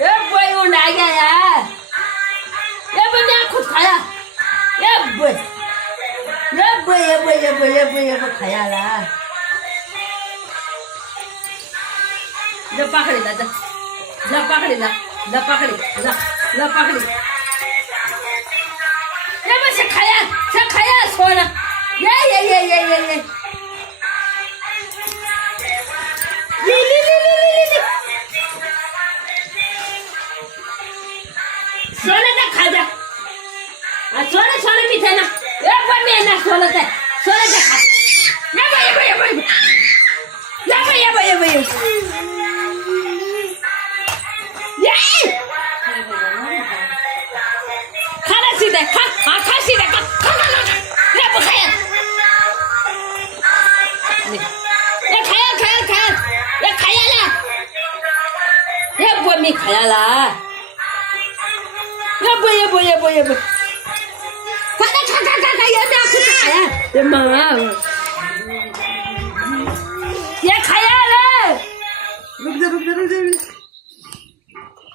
ये बोई उड़ा गया यार ये बंदे खुद खाया ये बोई खाया ला जा पकड़ी ला जा पकड़ी ये बस खाया सोना ये सोना का खा जा सोना पीछे ना एक बार में ना सोना का खा या भाई खाना सीधे खा सीधे खा ले खाया ये खाया ला ये वो मी खाया ला ये बोय खा ये मैं खुद खाया ये माँ